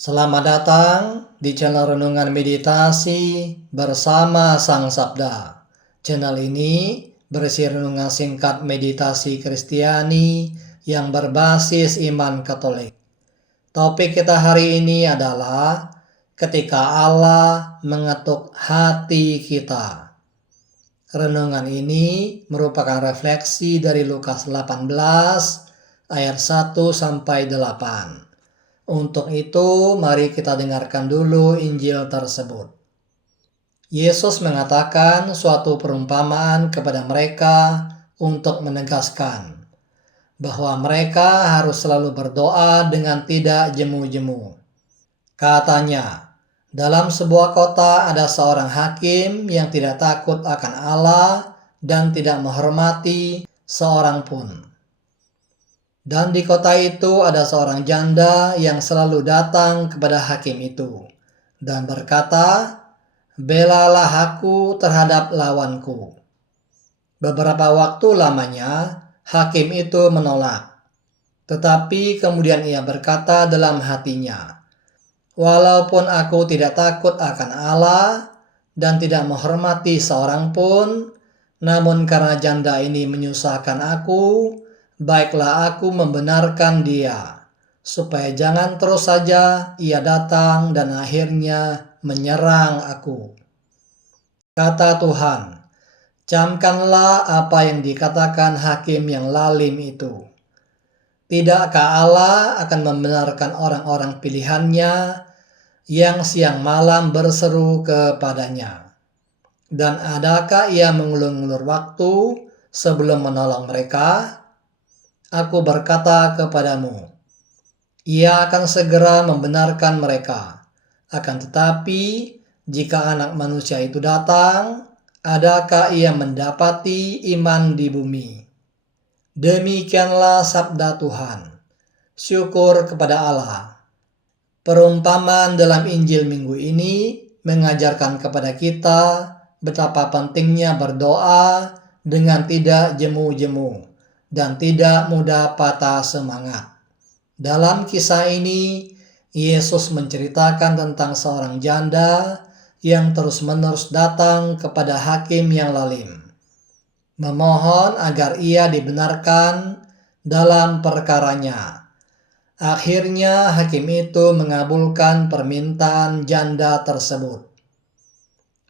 Selamat datang di channel Renungan Meditasi bersama Sang Sabda. Channel ini berisi renungan singkat meditasi Kristiani yang berbasis iman Katolik. Topik kita hari ini adalah ketika Allah mengetuk hati kita. Renungan ini merupakan refleksi dari Lukas 18 ayat 1 sampai 8. Untuk itu, mari kita dengarkan dulu Injil tersebut. Yesus mengatakan suatu perumpamaan kepada mereka untuk menegaskan bahwa mereka harus selalu berdoa dengan tidak jemu-jemu. Katanya, dalam sebuah kota ada seorang hakim yang tidak takut akan Allah dan tidak menghormati seorang pun. Dan di kota itu ada seorang janda yang selalu datang kepada hakim itu dan berkata, "Belalah aku terhadap lawanku." Beberapa waktu lamanya hakim itu menolak. Tetapi kemudian ia berkata dalam hatinya, "Walaupun aku tidak takut akan Allah dan tidak menghormati seorang pun, namun karena janda ini menyusahkan aku, baiklah aku membenarkan dia, supaya jangan terus saja ia datang dan akhirnya menyerang aku." Kata Tuhan, camkanlah apa yang dikatakan hakim yang lalim itu. Tidakkah Allah akan membenarkan orang-orang pilihannya yang siang malam berseru kepadanya? Dan adakah ia mengulur-ulur waktu sebelum menolong mereka? Aku berkata kepadamu, ia akan segera membenarkan mereka. Akan tetapi, jika Anak Manusia itu datang, adakah ia mendapati iman di bumi? Demikianlah sabda Tuhan. Syukur kepada Allah. Perumpamaan dalam Injil minggu ini mengajarkan kepada kita betapa pentingnya berdoa dengan tidak jemu-jemu dan tidak mudah patah semangat. Dalam kisah ini, Yesus menceritakan tentang seorang janda yang terus-menerus datang kepada hakim yang lalim, memohon agar ia dibenarkan dalam perkaranya. Akhirnya hakim itu mengabulkan permintaan janda tersebut.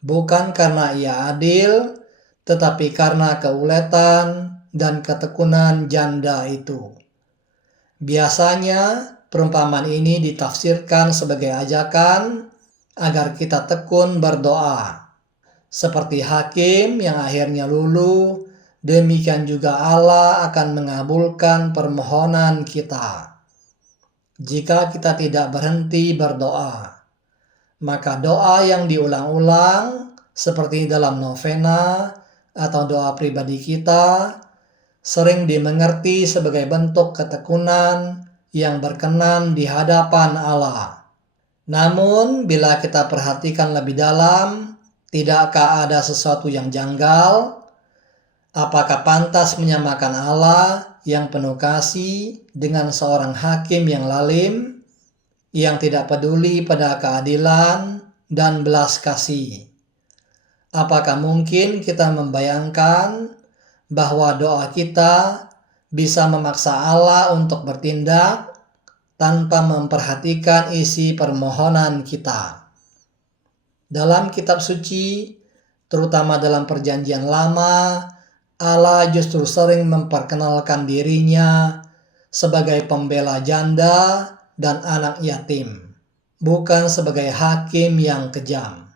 Bukan karena ia adil, tetapi karena keuletan dan ketekunan janda itu. Biasanya perumpamaan ini ditafsirkan sebagai ajakan agar kita tekun berdoa. Seperti hakim yang akhirnya luluh, demikian juga Allah akan mengabulkan permohonan kita. Jika kita tidak berhenti berdoa, maka doa yang diulang-ulang seperti dalam novena atau doa pribadi kita sering dimengerti sebagai bentuk ketekunan yang berkenan di hadapan Allah. Namun, bila kita perhatikan lebih dalam, tidakkah ada sesuatu yang janggal? Apakah pantas menyamakan Allah yang penuh kasih dengan seorang hakim yang lalim, yang tidak peduli pada keadilan dan belas kasih? Apakah mungkin kita membayangkan bahwa doa kita bisa memaksa Allah untuk bertindak tanpa memperhatikan isi permohonan kita? Dalam kitab suci, terutama dalam Perjanjian Lama, Allah justru sering memperkenalkan dirinya sebagai pembela janda dan anak yatim, bukan sebagai hakim yang kejam.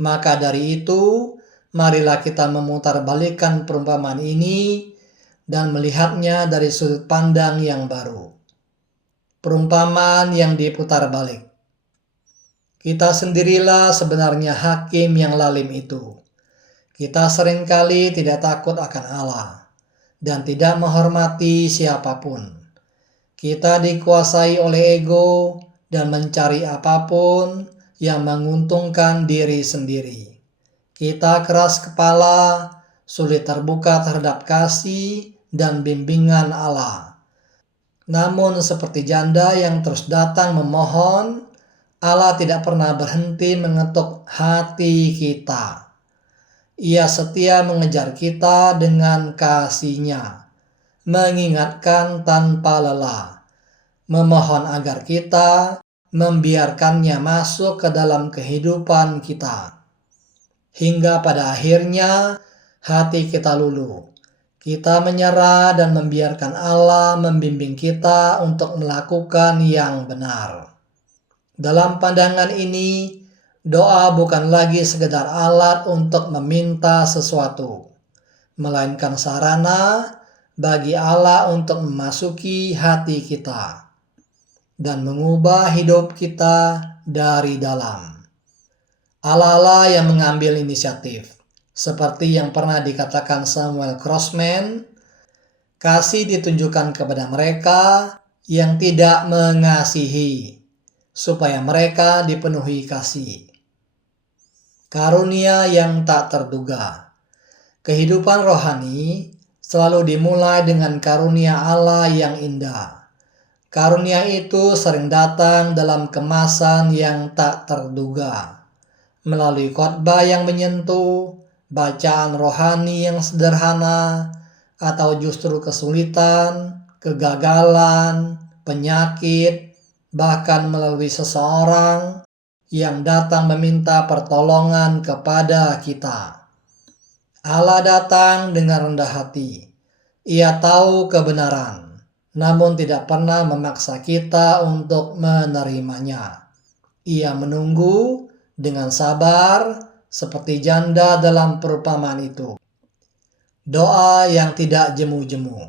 Maka dari itu, marilah kita memutarbalikkan perumpamaan ini dan melihatnya dari sudut pandang yang baru. Perumpamaan yang diputar balik. Kita sendirilah sebenarnya hakim yang lalim itu. Kita seringkali tidak takut akan Allah dan tidak menghormati siapapun. Kita dikuasai oleh ego dan mencari apapun yang menguntungkan diri sendiri. Kita keras kepala, sulit terbuka terhadap kasih dan bimbingan Allah. Namun seperti janda yang terus datang memohon, Allah tidak pernah berhenti mengetuk hati kita. Ia setia mengejar kita dengan kasih-Nya, mengingatkan tanpa lelah, memohon agar kita membiarkannya masuk ke dalam kehidupan kita. Hingga pada akhirnya hati kita luluh. Kita menyerah dan membiarkan Allah membimbing kita untuk melakukan yang benar. Dalam pandangan ini, doa bukan lagi sekedar alat untuk meminta sesuatu, melainkan sarana bagi Allah untuk memasuki hati kita dan mengubah hidup kita dari dalam. Allah yang mengambil inisiatif. Seperti yang pernah dikatakan Samuel Crossman, kasih ditunjukkan kepada mereka yang tidak mengasihi, supaya mereka dipenuhi kasih. Karunia yang tak terduga. Kehidupan rohani selalu dimulai dengan karunia Allah yang indah. Karunia itu sering datang dalam kemasan yang tak terduga, melalui khotbah yang menyentuh, bacaan rohani yang sederhana, atau justru kesulitan, kegagalan, penyakit, bahkan melalui seseorang yang datang meminta pertolongan kepada kita. Allah datang dengan rendah hati. Ia tahu kebenaran, namun tidak pernah memaksa kita untuk menerimanya. Ia menunggu dengan sabar, seperti janda dalam perumpamaan itu. Doa yang tidak jemu-jemu.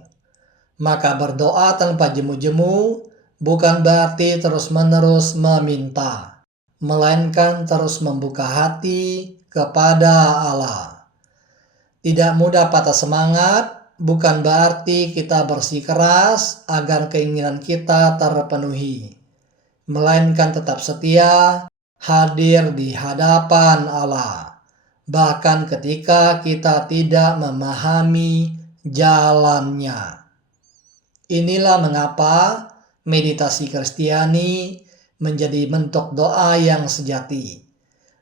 Maka berdoa tanpa jemu-jemu bukan berarti terus-menerus meminta, melainkan terus membuka hati kepada Allah. Tidak mudah patah semangat bukan berarti kita bersikeras agar keinginan kita terpenuhi, melainkan tetap setia hadir di hadapan Allah, bahkan ketika kita tidak memahami jalannya. Inilah mengapa meditasi Kristiani menjadi bentuk doa yang sejati.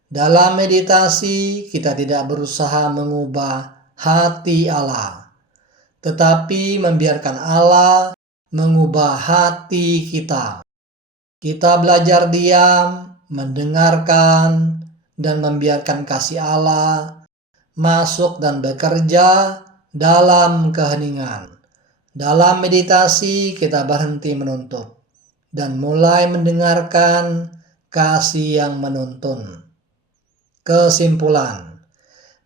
Dalam meditasi, kita tidak berusaha mengubah hati Allah, tetapi membiarkan Allah mengubah hati kita. Kita belajar diam, mendengarkan, dan membiarkan kasih Allah masuk dan bekerja dalam keheningan. Dalam meditasi kita berhenti menuntut dan mulai mendengarkan kasih yang menuntun. Kesimpulan,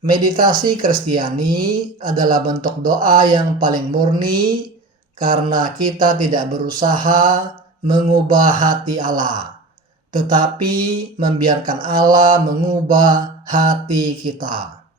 meditasi Kristiani adalah bentuk doa yang paling murni karena kita tidak berusaha mengubah hati Allah, tetapi membiarkan Allah mengubah hati kita.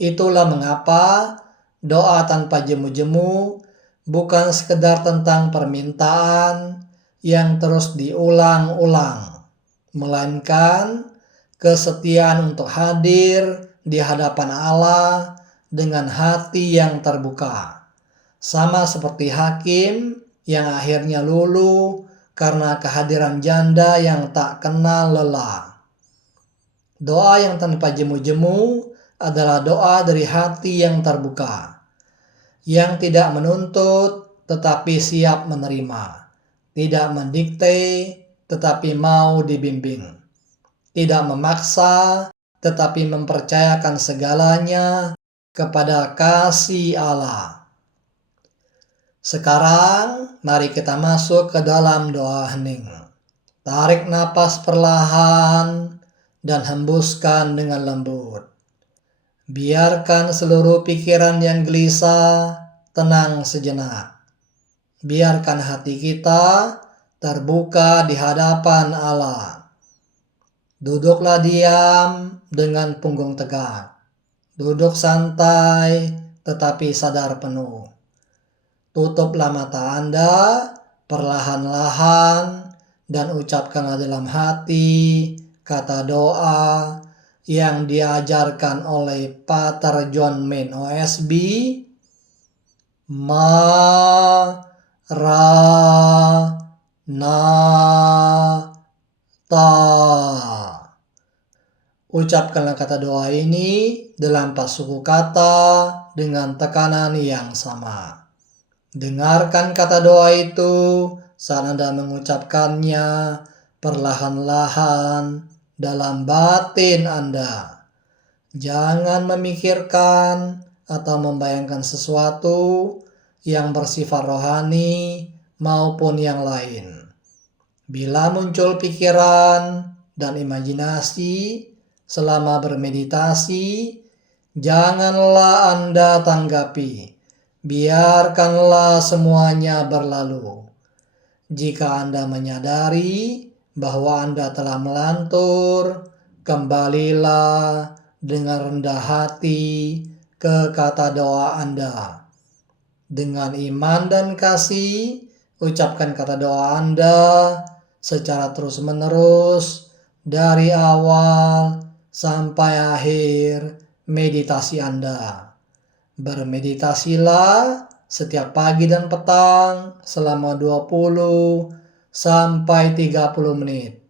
Itulah mengapa doa tanpa jemu-jemu bukan sekedar tentang permintaan yang terus diulang-ulang, melainkan kesetiaan untuk hadir di hadapan Allah dengan hati yang terbuka. Sama seperti hakim yang akhirnya luluh karena kehadiran janda yang tak kenal lelah. Doa yang tanpa jemu-jemu adalah doa dari hati yang terbuka, yang tidak menuntut tetapi siap menerima, tidak mendikte tetapi mau dibimbing, tidak memaksa tetapi mempercayakan segalanya kepada kasih Allah. Sekarang mari kita masuk ke dalam doa hening. Tarik napas perlahan dan hembuskan dengan lembut. Biarkan seluruh pikiran yang gelisah tenang sejenak. Biarkan hati kita terbuka di hadapan Allah. Duduklah diam dengan punggung tegak. Duduk santai tetapi sadar penuh. Tutuplah mata Anda perlahan-lahan dan ucapkanlah dalam hati kata doa yang diajarkan oleh Pater John Main OSB. ra, na, ta. Ucapkanlah kata doa ini dalam pas suku kata dengan tekanan yang sama. Dengarkan kata doa itu saat Anda mengucapkannya perlahan-lahan dalam batin Anda. Jangan memikirkan atau membayangkan sesuatu yang bersifat rohani maupun yang lain. Bila muncul pikiran dan imajinasi selama bermeditasi, janganlah Anda tanggapi. Biarkanlah semuanya berlalu. Jika Anda menyadari bahwa Anda telah melantur, kembalilah dengan rendah hati ke kata doa Anda. Dengan iman dan kasih, ucapkan kata doa Anda secara terus-menerus dari awal sampai akhir meditasi Anda. Bermeditasilah setiap pagi dan petang selama 20 sampai 30 menit.